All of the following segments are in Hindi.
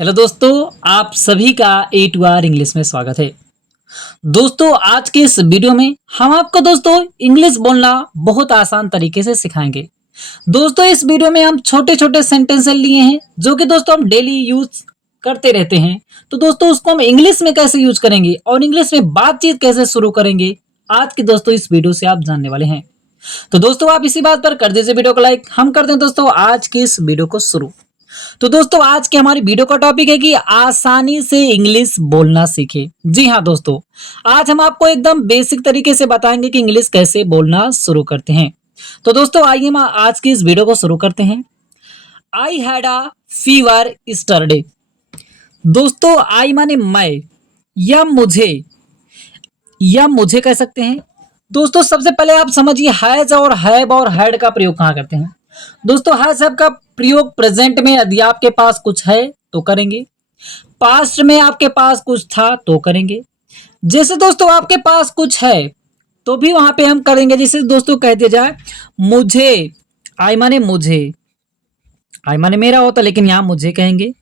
हेलो दोस्तों, आप सभी का ए टू आर इंग्लिश में स्वागत है। दोस्तों, आज के इस वीडियो में हम आपको दोस्तों इंग्लिश बोलना बहुत आसान तरीके से सिखाएंगे। दोस्तों, इस वीडियो में हम छोटे छोटे सेंटेंस लिए हैं जो कि दोस्तों हम डेली यूज करते रहते हैं। तो दोस्तों उसको हम इंग्लिश में कैसे यूज करेंगे और इंग्लिश में बातचीत कैसे शुरू करेंगे, आज की दोस्तों इस वीडियो से आप जानने वाले हैं। तो दोस्तों आप इसी बात पर कर दीजिए वीडियो को लाइक। हम करते हैं दोस्तों आज की इस वीडियो को शुरू। तो दोस्तों आज की हमारी वीडियो का टॉपिक है कि आसानी से इंग्लिश बोलना सीखें। जी हाँ दोस्तों, आज हम आपको एकदम बेसिक तरीके से बताएंगे कि इंग्लिश कैसे बोलना शुरू करते हैं। तो दोस्तों आइए हम आज की इस वीडियो को शुरू करते हैं। I had a fever yesterday. दोस्तों आई माने मैं या मुझे कह सकते हैं। दोस्तों सबसे पहले आप समझिए हैज और हैव और हैड का प्रयोग कहाँ करते हैं। दोस्तों हैज हैव का प्रयोग प्रेजेंट में यदि आपके पास कुछ है तो करेंगे, पास्ट में आपके पास कुछ था तो करेंगे। जैसे दोस्तों आपके पास कुछ है तो भी वहां पे हम करेंगे। जैसे दोस्तों कह दिया जाए मुझे, आई माने मुझे, आई माने मेरा होता लेकिन यहां मुझे कहेंगे।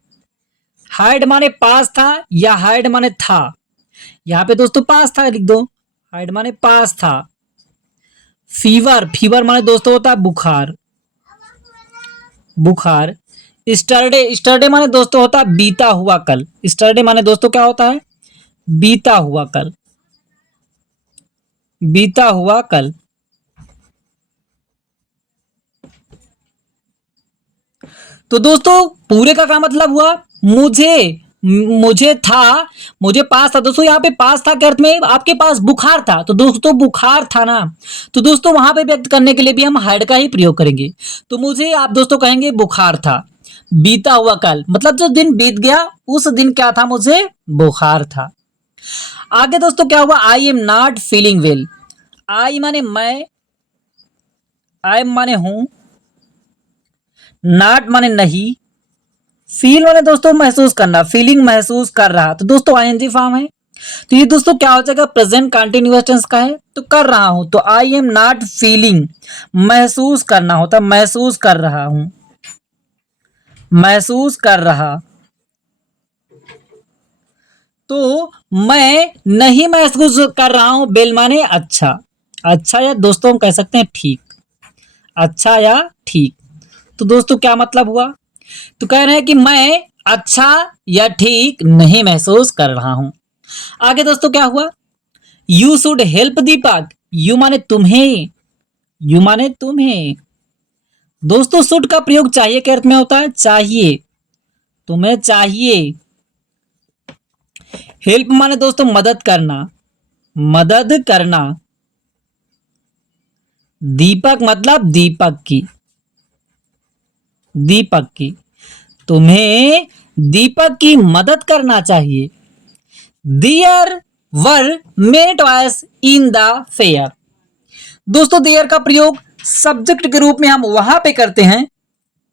हैड माने पास था या हैड माने था, यहाँ पे दोस्तों पास था लिख दो, हैड माने पास था। फीवर माने दोस्तों होता है बुखार, बुखार। स्टरडे माने दोस्तों होता है बीता हुआ कल। स्टरडे माने दोस्तों क्या होता है, बीता हुआ कल, बीता हुआ कल। तो दोस्तों पूरे का क्या मतलब हुआ, मुझे था, मुझे पास था। दोस्तों यहाँ पे पास था के अर्थ में आपके पास बुखार था, तो दोस्तों बुखार था ना, तो दोस्तों वहां पे व्यक्त करने के लिए भी हम हैड का ही प्रयोग करेंगे। तो मुझे आप दोस्तों कहेंगे बुखार था, बीता हुआ कल मतलब जो दिन बीत गया उस दिन क्या था, मुझे बुखार था। आगे दोस्तों क्या हुआ, I am not feeling well. I माने मैं, आई एम माने हूं, नॉट माने नहीं, फील माने दोस्तों महसूस करना, फीलिंग महसूस कर रहा, तो दोस्तों आईएनजी फॉर्म है। तो ये दोस्तों क्या हो जाएगा, प्रेजेंट कंटिन्यूअस टेंस का है, तो कर रहा हूं, तो आई एम नॉट फीलिंग, महसूस करना होता, महसूस कर रहा हूं, महसूस कर रहा। तो मैं नहीं महसूस कर रहा हूं, बेल माने अच्छा, अच्छा या दोस्तों हम कह सकते हैं ठीक, अच्छा या ठीक। तो दोस्तों क्या मतलब हुआ, तो कह रहे हैं कि मैं अच्छा या ठीक नहीं महसूस कर रहा हूं। आगे दोस्तों क्या हुआ, you should help Deepak. You माने तुम्हें, यू माने तुम्हें। दोस्तों शुड का प्रयोग चाहिए के अर्थ में होता है, चाहिए, तुम्हें चाहिए। हेल्प माने दोस्तों मदद करना, मदद करना। दीपक मतलब दीपक की, दीपक की, तुम्हें दीपक की मदद करना चाहिए। There were many toys in the fair. दोस्तों देयर का प्रयोग सब्जेक्ट के रूप में हम वहां पे करते हैं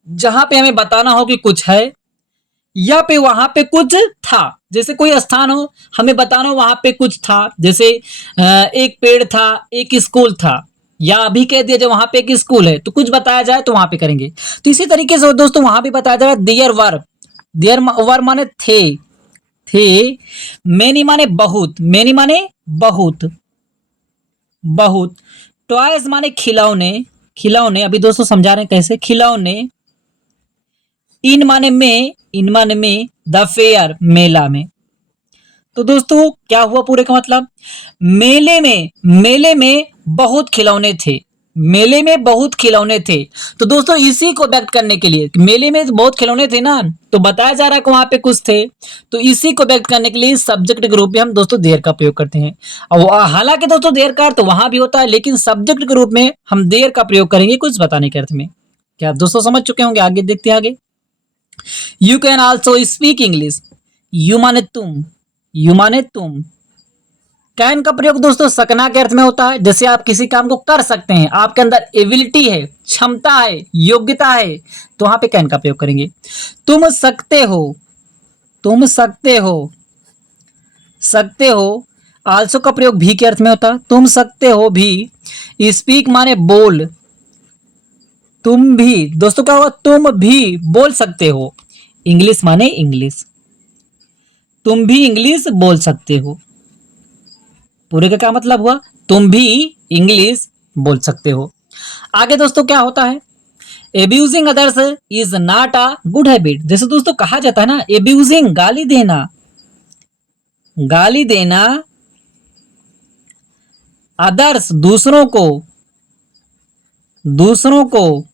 जहां पे हमें बताना हो कि कुछ है या पे वहां पे कुछ था। जैसे कोई स्थान हो, हमें बताना हो वहां पे कुछ था, जैसे एक पेड़ था, एक स्कूल था, या अभी कह दिया जो वहां पे एक स्कूल है, तो कुछ बताया जाए तो वहां पे करेंगे। तो इसी तरीके से दोस्तों वहां भी बताया जाएगा देयर वर, देयर वर माने थे, थे। मेनी माने बहुत, मेनी माने बहुत, बहुत। टॉयज माने खिलौने, खिलौने। अभी दोस्तों समझा रहे हैं कैसे, खिलौने। इन माने में, इन माने में, द फेयर मेला में। तो दोस्तों क्या हुआ पूरे का मतलब, मेले में बहुत खिलौने थे, मेले में बहुत खिलौने थे। तो दोस्तों इसी को व्यक्त करने के लिए, मेले में बहुत खिलौने थे ना, तो बताया जा रहा है कि वहां पे कुछ थे, तो इसी को व्यक्त करने के लिए सब्जेक्ट के रूप में हम दोस्तों देयर का प्रयोग करते हैं। और हालांकि दोस्तों देयर का अर्थ वहां भी होता है, लेकिन सब्जेक्ट के रूप में हम देयर का प्रयोग करेंगे कुछ बताने के अर्थ में। क्या दोस्तों समझ चुके होंगे, आगे देखते हैं आगे। You can also speak English. You माने तुम, यू माने तुम। कैन का प्रयोग दोस्तों सकना के अर्थ में होता है, जैसे आप किसी काम को कर सकते हैं, आपके अंदर एबिलिटी है, क्षमता है, योग्यता है, तो वहां पे कैन का प्रयोग करेंगे। तुम सकते हो, तुम सकते हो, सकते हो। आल्सो का प्रयोग भी के अर्थ में होता है, तुम सकते हो भी। स्पीक माने बोल, तुम भी। दोस्तों क्या होगा, तुम भी बोल सकते हो। इंग्लिश माने इंग्लिश, तुम भी इंग्लिश बोल सकते हो। पूरे का क्या मतलब हुआ? तुम भी इंग्लिश बोल सकते हो। आगे दोस्तों क्या होता है? Abusing others is not a good habit. जैसे दोस्तों कहा जाता है ना, एब्यूजिंग गाली देना, गाली देना अदर्स दूसरों को, दूसरों को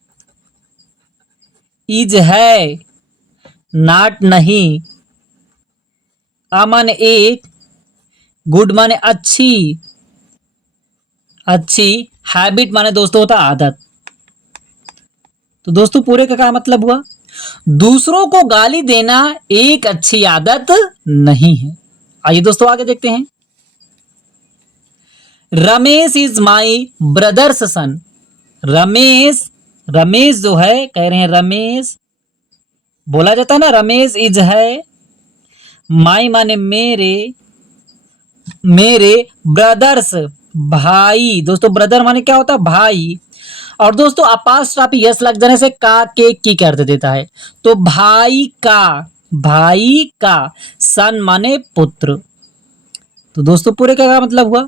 इज है, नॉट नहीं, अमन एक, गुड माने अच्छी, अच्छी, हैबिट माने दोस्तों होता आदत। तो दोस्तों पूरे का क्या मतलब हुआ? दूसरों को गाली देना एक अच्छी आदत नहीं है। आइए दोस्तों आगे देखते हैं। रमेश इज माई ब्रदर्स सन। रमेश, रमेश जो है कह रहे हैं रमेश, बोला जाता है ना रमेश इज है, माई माने मेरे, मेरे ब्रदर्स भाई। दोस्तों ब्रदर माने क्या होता है? भाई। और दोस्तों अपास्ट्रॉफी यस लग जाने से का के की कर देता है, तो भाई का, भाई का, सन माने पुत्र। तो दोस्तों पूरे का क्या मतलब हुआ?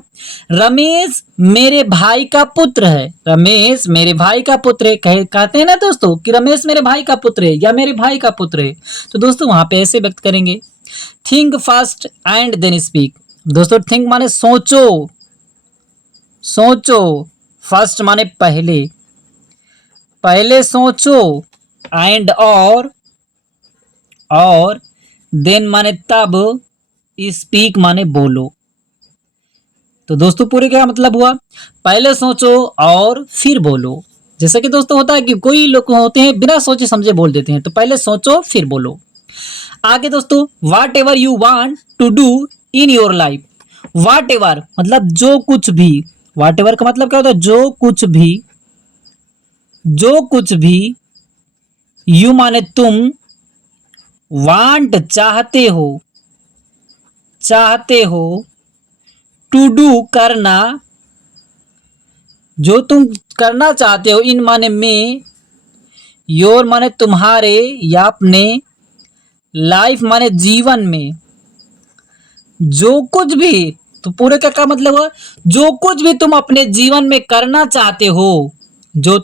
रमेश मेरे भाई का पुत्र है, रमेश मेरे भाई का पुत्र है। कहते हैं ना दोस्तों कि रमेश मेरे भाई का पुत्र है या मेरे भाई का पुत्र है, तो दोस्तों वहां पे ऐसे व्यक्त करेंगे। Think first and then speak. दोस्तों थिंक माने सोचो, सोचो, फर्स्ट माने पहले, पहले सोचो, एंड और देन माने तब, स्पीक माने बोलो। तो दोस्तों पूरे क्या मतलब हुआ? पहले सोचो और फिर बोलो। जैसे कि दोस्तों होता है कि कोई लोग होते हैं बिना सोचे समझे बोल देते हैं, तो पहले सोचो फिर बोलो। आगे दोस्तों, whatever you want to do in your life. Whatever मतलब जो कुछ भी, वाट एवर का मतलब क्या होता है? जो कुछ भी, जो कुछ भी, यू माने तुम, वांट चाहते हो, चाहते हो, टू डू करना, जो तुम करना चाहते हो, इन माने में, योर माने तुम्हारे या अपने, लाइफ माने जीवन में, जो कुछ भी। तो पूरे का क्या मतलब हुआ? जो कुछ भी तुम अपने जीवन में करना चाहते हो, जो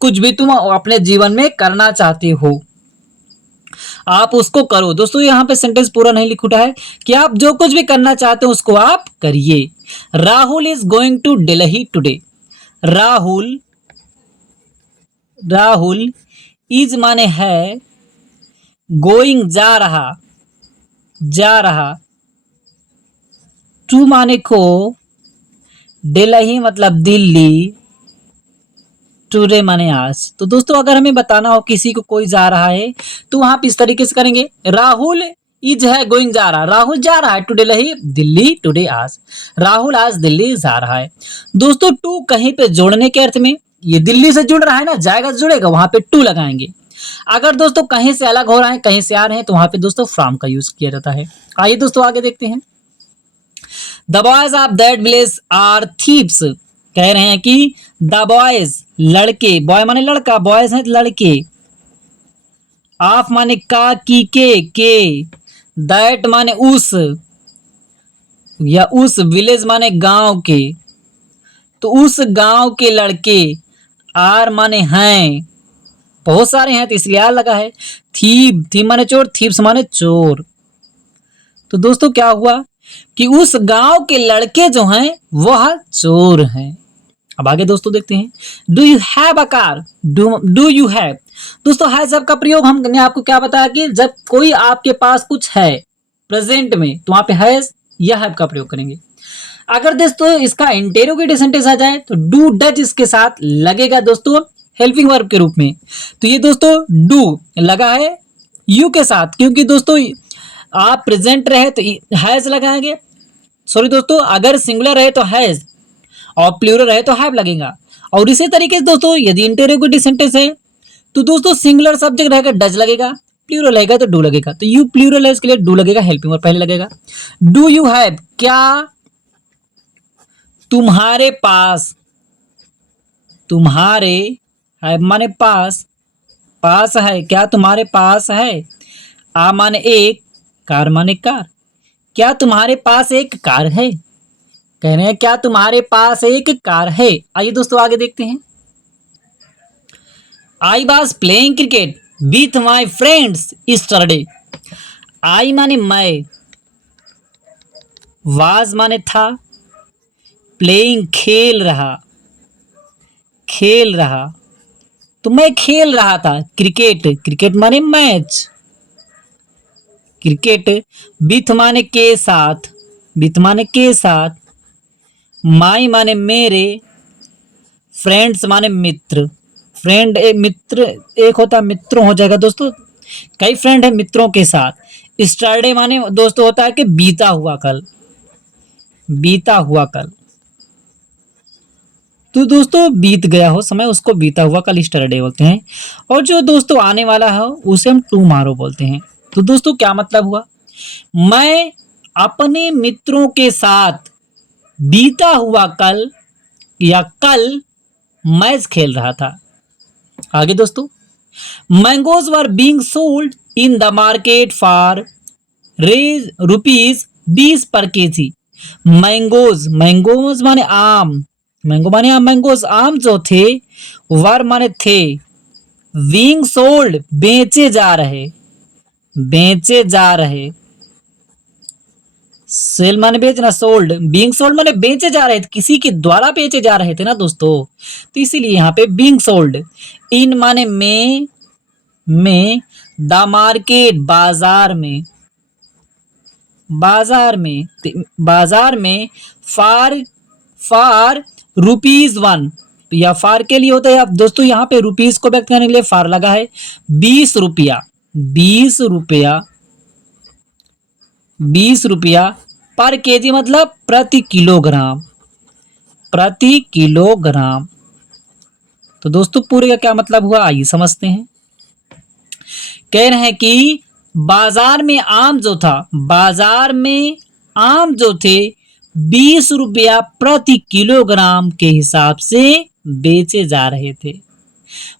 कुछ भी तुम अपने जीवन में करना चाहते हो, आप उसको करो। दोस्तों यहाँ पे सेंटेंस पूरा नहीं लिखा है कि आप जो कुछ भी करना चाहते हो उसको आप करिए। Rahul is going to Delhi today. Rahul, Rahul is माने है, गोइंग जा रहा, जा रहा, टू माने को, दिल्ली मतलब दिल्ली, टुडे माने आज। तो दोस्तों अगर हमें बताना हो किसी को कोई जा रहा है, तो वहां पे इस तरीके से करेंगे। राहुल इज है गोइंग जा रहा, राहुल जा रहा है टू दिल्ली, दिल्ली टुडे आज, राहुल आज दिल्ली जा रहा है। दोस्तों टू कहीं पे जोड़ने के अर्थ में, ये दिल्ली से जुड़ रहा है ना, जाएगा जुड़ेगा, वहां पे टू लगाएंगे। अगर दोस्तों कहीं से अलग हो रहा है, कहीं से आ रहे हैं, तो वहां पे दोस्तों फ्रॉम का यूज किया जाता है। आइए दोस्तों आगे देखते हैं। The boys of that village are thieves. कह रहे हैं कि द बॉयज लड़के, बॉय माने लड़का, बॉयज हैं लड़के, ऑफ माने का, की के, दैट माने उस या उस, विलेज माने गांव के, तो उस गांव के लड़के, आर माने हैं, बहुत सारे हैं तो इसलिए आर लगा है। थीव माने चोर, थीव्स माने चोर। तो दोस्तों क्या हुआ कि उस गांव के लड़के जो हैं वह चोर हैं। अब आगे दोस्तों देखते हैं। Do you have a car. Do you have, दोस्तों हैव का प्रयोग हमने आपको क्या बताया कि जब कोई आपके पास कुछ है प्रेजेंट में, तो वहां पे हैज या हैव का प्रयोग करेंगे। अगर दोस्तों इसका इंटेरोगेटिव सेंटेंस आ जाए तो डू डज इसके साथ लगेगा दोस्तों हेल्पिंग वर्ब के रूप में। तो ये दोस्तों डू लगा है यू के साथ, क्योंकि दोस्तों आप प्रेजेंट रहे तो हैज लगाएंगे। सॉरी दोस्तों, अगर सिंगुलर है तो हैज और प्लूरल है तो हैव लगेगा। और इसी तरीके से दोस्तों यदि इंटेरोगेटिव सेंटेंस है तो दोस्तों सिंगुलर सब्जेक्ट रहेगा डज लगेगा, प्लूरल रहेगा तो डू लगेगा। तो यू प्लूरल है, इसके लिए डू लगेगा, हेल्पिंग वर्ब पहले लगेगा। डू यू हैव, क्या तुम्हारे पास, तुम्हारे, हैव माने पास, पास है, क्या तुम्हारे पास है, आ माने एक, कार माने कार। क्या तुम्हारे पास एक कार है? कह रहे हैं क्या तुम्हारे पास एक कार है। आइए दोस्तों आगे देखते हैं। I was playing cricket with my friends yesterday. I माने मैं, वाज माने था, प्लेइंग खेल रहा, खेल रहा। तो मैं खेल रहा था क्रिकेट, क्रिकेट माने मैच, क्रिकेट विथ माने के साथ, विथ माने के साथ, माई माने मेरे, फ्रेंड्स माने मित्र। फ्रेंड एक मित्र, एक होता मित्रों हो जाएगा दोस्तों, कई फ्रेंड है मित्रों के साथ। स्टरडे माने दोस्तों होता है कि बीता हुआ कल, बीता हुआ कल। तो दोस्तों बीत गया हो समय, उसको बीता हुआ कल स्टरडे बोलते हैं। और जो दोस्तों आने वाला है उसे हम टुमारो बोलते हैं। तो दोस्तों क्या मतलब हुआ, मैं अपने मित्रों के साथ बीता हुआ कल या कल मैच खेल रहा था। आगे दोस्तों, mangoes were being sold in the market for rays rupees 20 per KG. Mangoes, mangoes माने आम, मैंगो माने आम, मैंगोज आम जो थे, वर माने थे, बीइंग सोल्ड बेचे जा रहे, बेचे जा रहे, सेल माने बेचना, सोल्ड, बीइंग सोल्ड माने बेचे जा रहे थे, किसी के द्वारा बेचे जा रहे थे ना दोस्तों, तो इसीलिए यहाँ पे बीइंग सोल्ड। इन माने में, द मार्केट बाजार में, बाजार में, बाजार में, फार, फार रुपीज 1, या फार के लिए होता है अब दोस्तों, यहाँ पे रुपीज को व्यक्त करने के लिए फार लगा है। 20 रुपया, 20 रुपया, 20 रुपया पर केजी मतलब प्रति किलोग्राम, प्रति किलोग्राम। तो दोस्तों पूरे का क्या मतलब हुआ आइए समझते हैं। कह रहे हैं कि बाजार में आम जो था, बाजार में आम जो थे 20 रुपया प्रति किलोग्राम के हिसाब से बेचे जा रहे थे।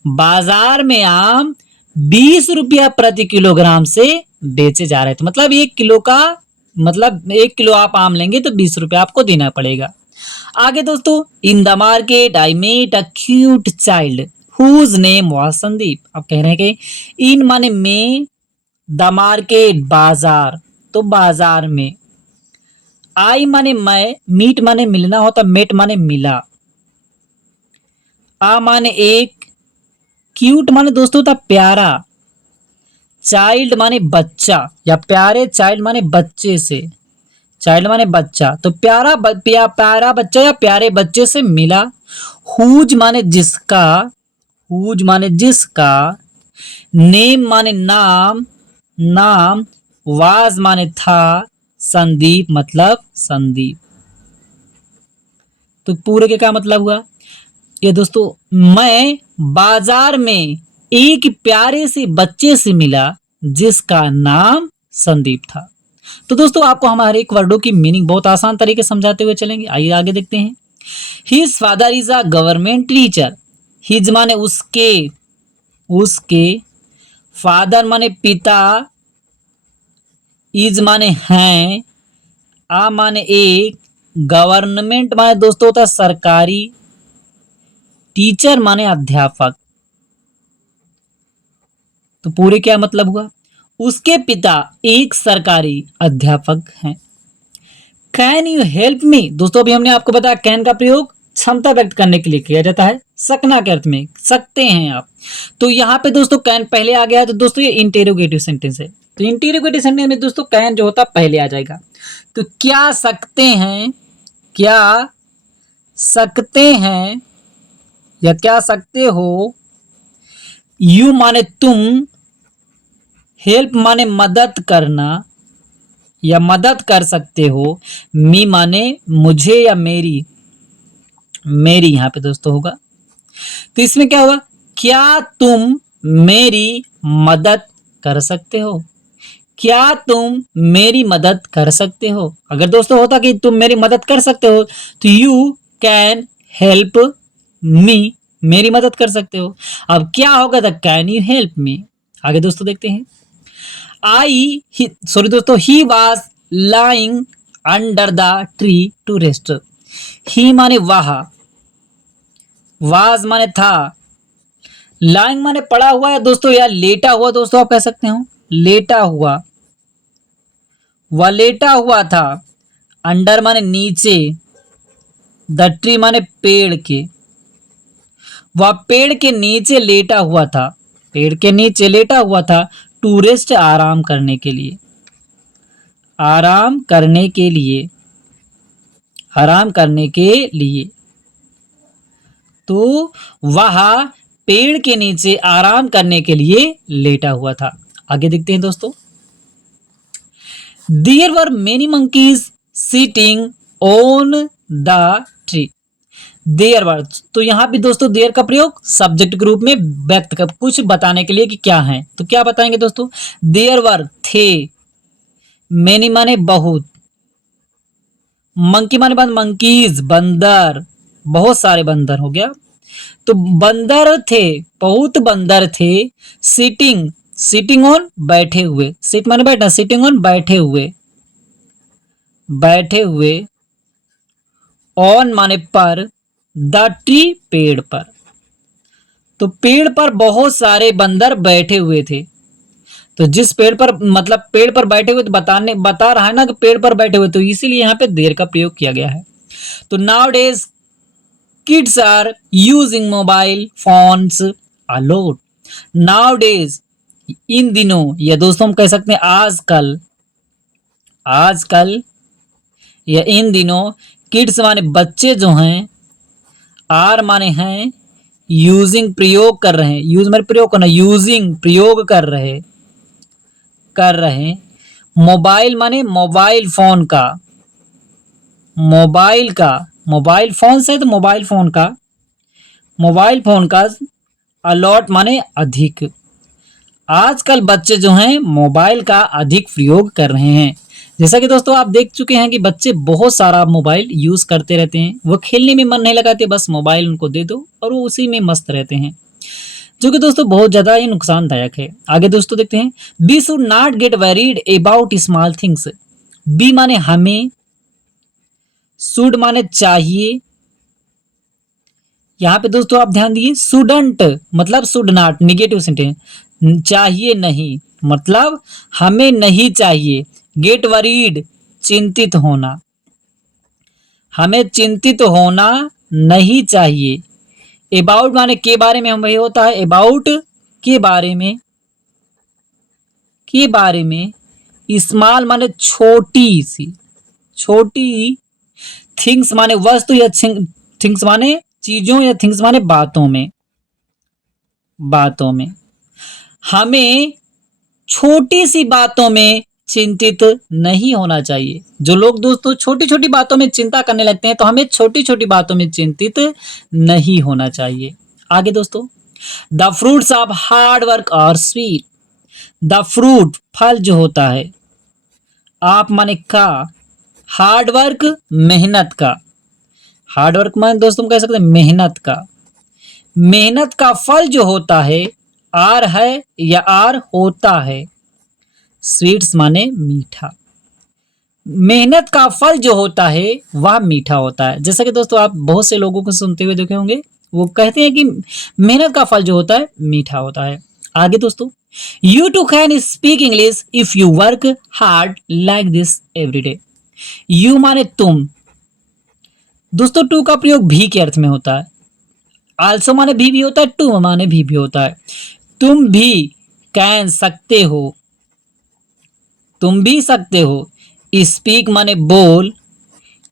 बाजार में आम 20 रुपया प्रति किलोग्राम से बेचे जा रहे थे, मतलब 1 किलो का, मतलब 1 किलो आप आम लेंगे तो 20 रुपया आपको देना पड़ेगा। आगे दोस्तों, in the market I met a cute child whose name was Sandeep. अब कह रहे हैं कि इन माने में, द मार्केट बाजार, तो बाजार में, आई माने मैं, मीट माने मिलना होता, मेट माने मिला, आ माने एक, क्यूट माने दोस्तों होता प्यारा, चाइल्ड माने बच्चा या प्यारे, चाइल्ड माने बच्चे से, चाइल्ड माने बच्चा, तो प्यारा प्यारा बच्चा या प्यारे बच्चे से मिला। हुज माने जिसका, हुज माने जिसका, नेम माने नाम, नाम, वाज माने था, संदीप मतलब संदीप। तो पूरे के क्या मतलब हुआ ये दोस्तों, मैं बाजार में एक प्यारे से बच्चे से मिला जिसका नाम संदीप था। तो दोस्तों आपको हमारे एक वर्डों की मीनिंग बहुत आसान तरीके से समझाते हुए चलेंगे, आइए आगे देखते हैं। His father is a government teacher. His माने उसके, उसके, फादर माने पिता, इज माने हैं, आ माने एक, गवर्नमेंट माने दोस्तों होता है सरकारी, टीचर माने अध्यापक। तो पूरे क्या मतलब हुआ, उसके पिता एक सरकारी अध्यापक हैं। कैन यू हेल्प मी, दोस्तों अभी हमने आपको बताया कैन का प्रयोग क्षमता व्यक्त करने के लिए किया जाता है, सकना के अर्थ में, सकते हैं आप। तो यहाँ पे दोस्तों कैन पहले आ गया है, तो दोस्तों ये इंटेरोगेटिव सेंटेंस है, तो इंटेरोगेटिव सेंटेंस में दोस्तों कैन जो होता पहले आ जाएगा। तो क्या सकते हैं, क्या सकते हैं या क्या सकते हो, यू माने तुम, हेल्प माने मदद करना या मदद कर सकते हो, मी माने मुझे या मेरी, मेरी यहाँ पे दोस्तों होगा। तो इसमें क्या होगा, क्या तुम मेरी मदद कर सकते हो, क्या तुम मेरी मदद कर सकते हो। अगर दोस्तों होता कि तुम मेरी मदद कर सकते हो तो यू कैन हेल्प मी, मेरी मदद कर सकते हो। अब क्या होगा, तो कैन यू हेल्प मी। आगे दोस्तों देखते हैं। सॉरी दोस्तों, he was lying under the tree to rest. He माने वह, वाज माने था, लाइंग माने पड़ा हुआ है दोस्तों, या लेटा हुआ दोस्तों आप कह सकते हो, लेटा हुआ, वह लेटा हुआ था। अंडर माने नीचे, द ट्री माने पेड़ के, वह पेड़ के नीचे लेटा हुआ था, पेड़ के नीचे लेटा हुआ था। टू रेस्ट आराम करने के लिए, आराम करने के लिए, आराम करने के लिए। तो वह पेड़ के नीचे आराम करने के लिए लेटा हुआ था। आगे देखते हैं दोस्तों। There were many monkeys sitting on the tree. There were, तो यहाँ भी दोस्तों देयर का प्रयोग सब्जेक्ट के रूप में व्यक्त कर कुछ बताने के लिए कि क्या है, तो क्या बताएंगे दोस्तों। देयर वर थे, मेनी माने बहुत, मंकी माने मंकीज बंदर, बहुत सारे बंदर हो गया। तो बंदर थे, बहुत बंदर थे। सिटिंग, सिटिंग ऑन बैठे हुए, सिट माने बैठना, सिटिंग ऑन बैठे हुए, बैठे हुए। ऑन माने पर, द ट्री पेड़ पर, तो पेड़ पर बहुत सारे बंदर बैठे हुए थे। तो जिस पेड़ पर, मतलब पेड़ पर बैठे हुए, तो बता रहा है ना कि पेड़ पर बैठे हुए, तो इसीलिए यहाँ पे देर का प्रयोग किया गया है। तो nowadays kids are using mobile phones a lot. Nowadays, इन दिनों, या दोस्तों हम कह सकते हैं आजकल, आजकल या इन दिनों। किड्स माने बच्चे जो हैं, आर माने हैं, यूजिंग प्रयोग कर रहे हैं, यूज माने प्रयोग करना, यूजिंग प्रयोग कर रहे, कर रहे। मोबाइल माने मोबाइल फोन का, मोबाइल का, मोबाइल फोन से तो मोबाइल फोन का, मोबाइल फोन का। अलॉट माने अधिक। आजकल बच्चे जो हैं मोबाइल का अधिक प्रयोग कर रहे हैं। जैसा कि दोस्तों आप देख चुके हैं कि बच्चे बहुत सारा मोबाइल यूज करते रहते हैं, वो खेलने में मन नहीं लगाते, बस मोबाइल उनको दे दो और वो उसी में मस्त रहते हैं, जो कि दोस्तों बहुत ज्यादा ही नुकसानदायक है। आगे दोस्तों देखते हैं। We should not get worried about small things. We माने हमें, शुड माने चाहिए। यहाँ पे दोस्तों आप ध्यान दिए, शुडंट मतलब शुड नॉट, निगेटिव सेंटेंस, चाहिए नहीं मतलब हमें नहीं चाहिए। गेट वरीड, चिंतित होना, हमें चिंतित होना नहीं चाहिए। अबाउट माने के बारे में, हम वही होता है अबाउट, के बारे में, के बारे में। स्मॉल माने छोटी सी, छोटी। थिंग्स माने वस्तु या थिंग्स माने चीजों, या थिंग्स माने बातों में, बातों में। हमें छोटी सी बातों में चिंतित नहीं होना चाहिए। जो लोग दोस्तों छोटी छोटी बातों में चिंता करने लगते हैं, तो हमें छोटी छोटी बातों में चिंतित नहीं होना चाहिए। आगे दोस्तों, the fruits of hard work are sweet. The fruit फल जो होता है, आप माने का, हार्ड वर्क मेहनत का, हार्ड वर्क माने दोस्तों कह सकते हैं मेहनत का, मेहनत का फल जो होता है, आर है या आर होता है। स्वीट्स माने मीठा, मेहनत का फल जो होता है वह मीठा होता है। जैसा कि दोस्तों आप बहुत से लोगों को सुनते हुए देखे होंगे, वो कहते हैं कि मेहनत का फल जो होता है मीठा होता है। आगे दोस्तों, you too can speak English if you work hard like this every day. You माने तुम, दोस्तों टू का प्रयोग भी के अर्थ में होता है, आल्सो माने भी होता है, टू माने भी होता है। तुम भी, कैन सकते हो, तुम भी सकते हो। स्पीक माने बोल,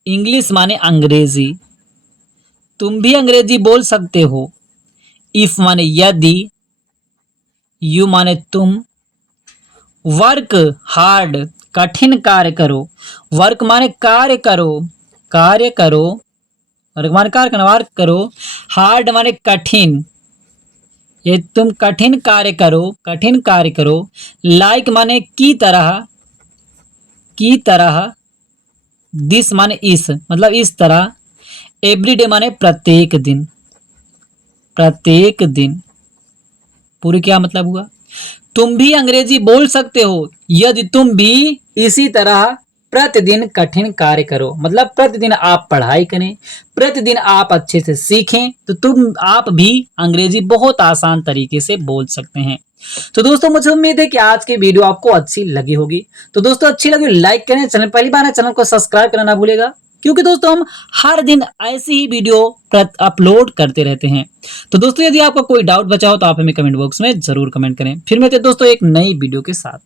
इंग्लिश माने अंग्रेजी, तुम भी अंग्रेजी बोल सकते हो। इफ माने यदि, यू माने तुम। वर्क हार्ड, कठिन कार्य करो, वर्क माने कार्य करो, कार्य करो, वर्क माने कार्य करो, वर्क करो। हार्ड माने कठिन, ये तुम कठिन कार्य करो, कठिन कार्य करो। लाइक माने की तरह, की तरह। दिस माने इस, मतलब इस तरह। एवरीडे माने प्रत्येक दिन, प्रत्येक दिन। पूरी क्या मतलब हुआ, तुम भी अंग्रेजी बोल सकते हो यदि तुम भी इसी तरह प्रतिदिन कठिन कार्य करो। मतलब प्रतिदिन आप पढ़ाई करें, प्रतिदिन आप अच्छे से सीखें, तो आप भी अंग्रेजी बहुत आसान तरीके से बोल सकते हैं। तो दोस्तों मुझे उम्मीद है कि आज की वीडियो आपको अच्छी लगी होगी। तो दोस्तों अच्छी लगी लाइक करें, चैनल पहली बार है चैनल को सब्सक्राइब करना ना भूलेगा, क्योंकि दोस्तों हम हर दिन ऐसी ही वीडियो अपलोड करते रहते हैं। तो दोस्तों यदि आपका कोई डाउट बचा हो तो आप हमें कमेंट बॉक्स में जरूर कमेंट करें। फिर मिलते हैं दोस्तों एक नई वीडियो के साथ।